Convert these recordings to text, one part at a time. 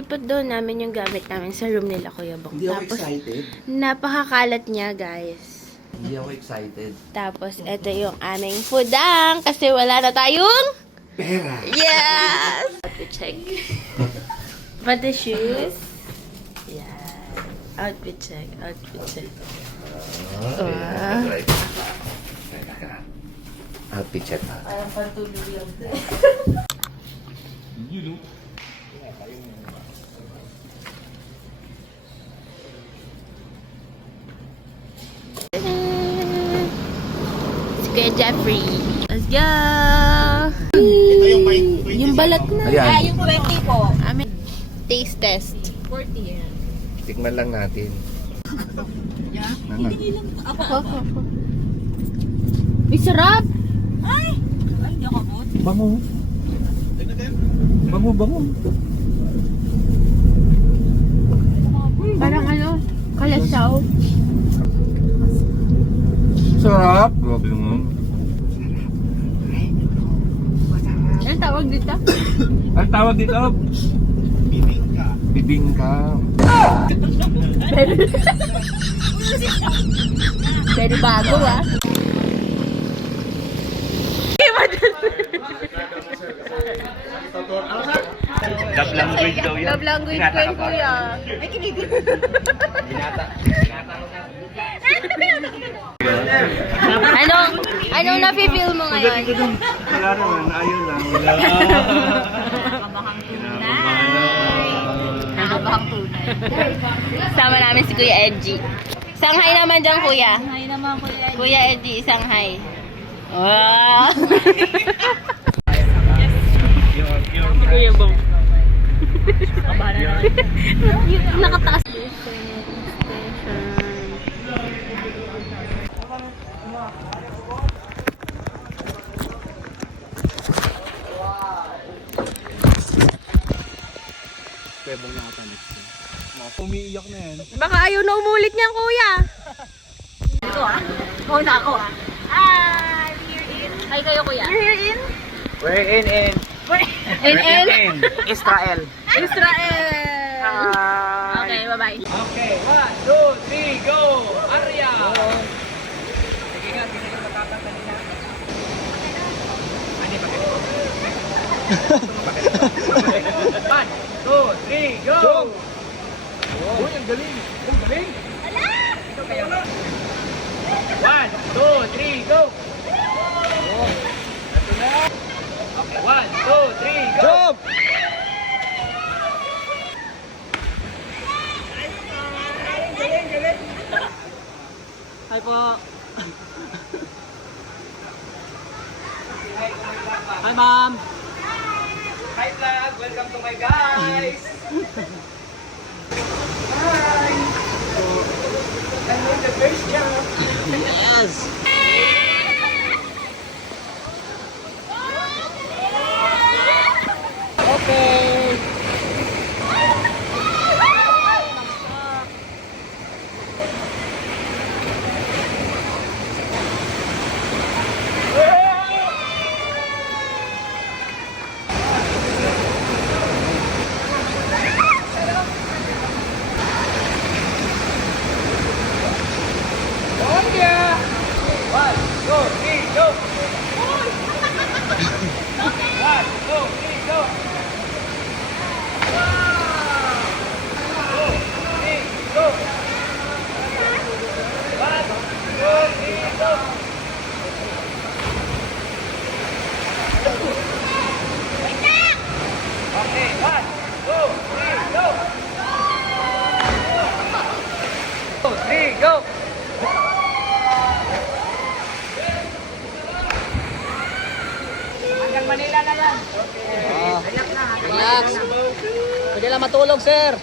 ililipat daw namin yung gamit namin sa room nila, Kuya Bong. Hindi ako Tapos, excited. napakakalat niya, guys. Hindi ako excited. Tapos, ito yung aming foodang kasi wala na tayong Pera! yes! Outfit check. For the shoes. Yeah. Outfit check. Outfit check. Outfit check. Parang pantulog lang. Si Kuya Jeffrey. Let's go! Ito yung may 20. Yung balat na. Ayan. Yung 20 po. Amin. Taste test. 40 yan. Tikman lang natin. Ako. May sarap! Ay, hindi ako po. Bango. Bango. Parang ano, kalasaw. Sarap. Grabe naman. Anong tawag dito? Ang tawag dito? Bibingka. Bibingka. Very bago ah. Love language daw yan. Love language ko yun, Kuya. Ay, kinilig. Anong nafe-feel mo ngayon? Wala naman. Ayun lang. Nakabahang tunay. Nakabahang tunay. Sama namin si Kuya Edgy. Shanghai naman dyan, Kuya. Ay naman po yan. Kuya Edgy, Shanghai. Wow! Kuya Bong. Kabahan na naman. Nakataas. Pebong na katanis. Umiiyak na yan. Baka ayaw na umulit niyan, Kuya. Ito ah. Muna ako ah. Hi, we're in. Hi kayo kuya. We're in. We're in. In Israel. Israel. Okay, bye-bye. Okay, 1, 2, 3, go! Arya! Sige nga, hindi na matatanda nila. Ano yung bakit? 1, 2, 3, go! Uy, ang galing! Ang galing! Ito kaya. 1, 2, 3, go! Ito na! Okay, 1, 2, 3, go! Jump! Hi po! Hi ma'am! Hi vlog! Welcome to my guys! Hi! So, I'm the first job! Yes! Okay! Go! Hanggang Manila na yan. Relax. Pwede lang matulog, sir.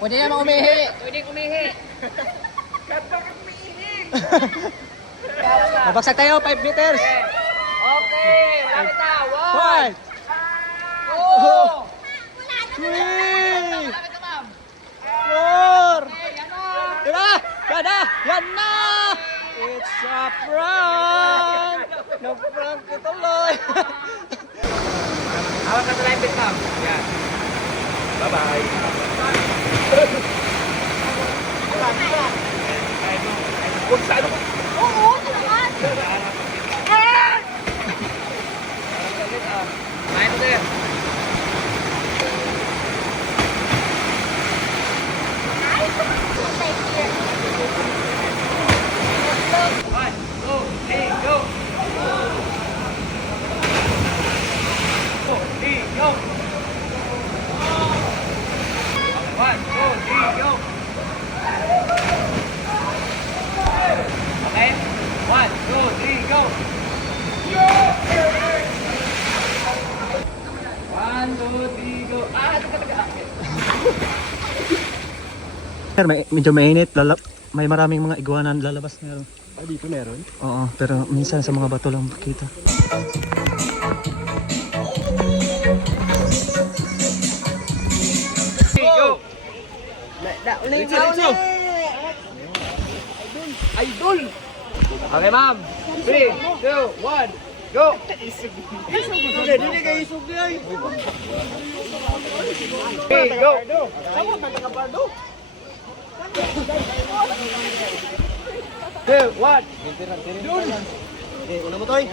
Pwede naman umihi. Pwede umihi. Bakit umihi? Mabagsak tayo, 5 meters. Okay, malapit na. 1, 2, 3, 4. Yan na! Yan na! It's a prank! Na-prank ko tuloy! Hawak ka sa live cam. Yan. Bye-bye. Huwag sa ano. Oo, salamat. Kain mo din. One, two, three, go! Two, three, go! One, two, three, go! Okay? One, two, three, go! One, two, three, go! Taga. Sir, medyo mainit. May maraming mga iguana lalabas meron. Ah, dito meron? Oo, pero minsan sa mga bato lang makita. Go! Diretso! Idol! Okay, ma'am. 3, 2, 1, go! Okay, go! Two, one. Una mo, Toy.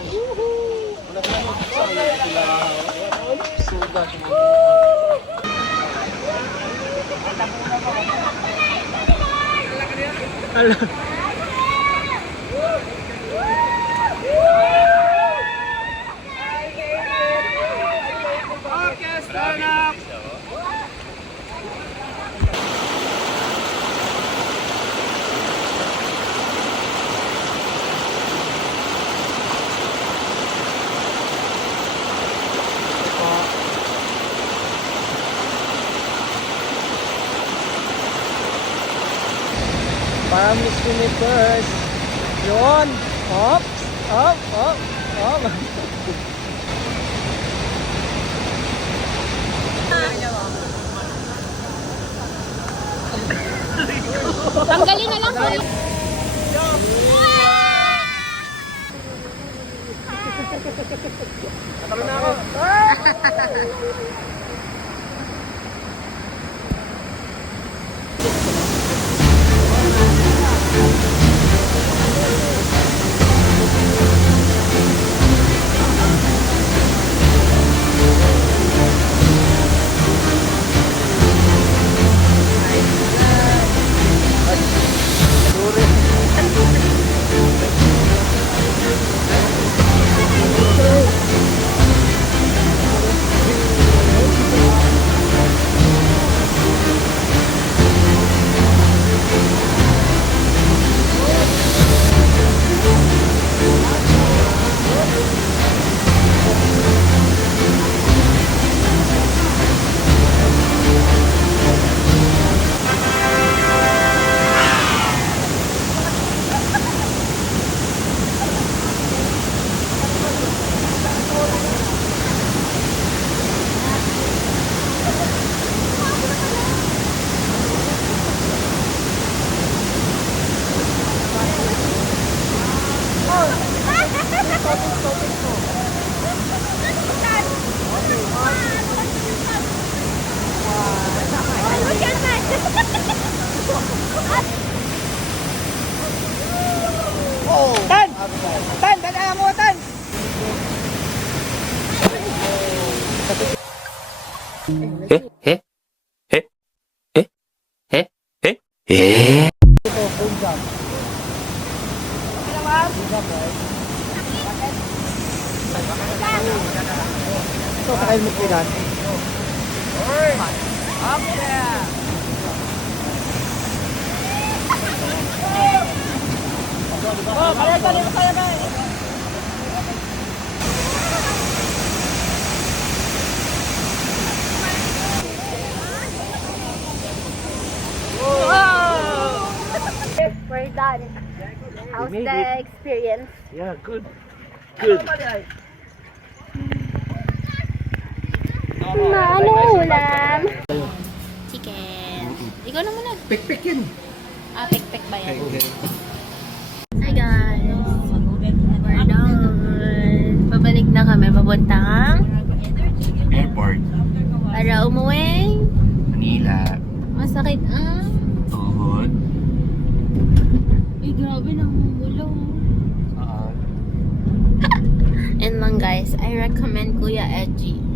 Okay, stand up. Parang Miss Universe. Yun. Up. Up. Up. Up. Tanggalin na lang po. Ito, sakay mo pilan. Up there. Oh, kaya ba? We're done. How's made the experience? Yeah, good. Ano ulam? Chicken. Ikaw na muna. Pik-pik yun. Pek-pek ba yan? Hi guys. We're done. Pabalik na kami papuntang Airport. para umuwi Grabe, namumulaw. Oo. And lang guys, I recommend Kuya Edgy.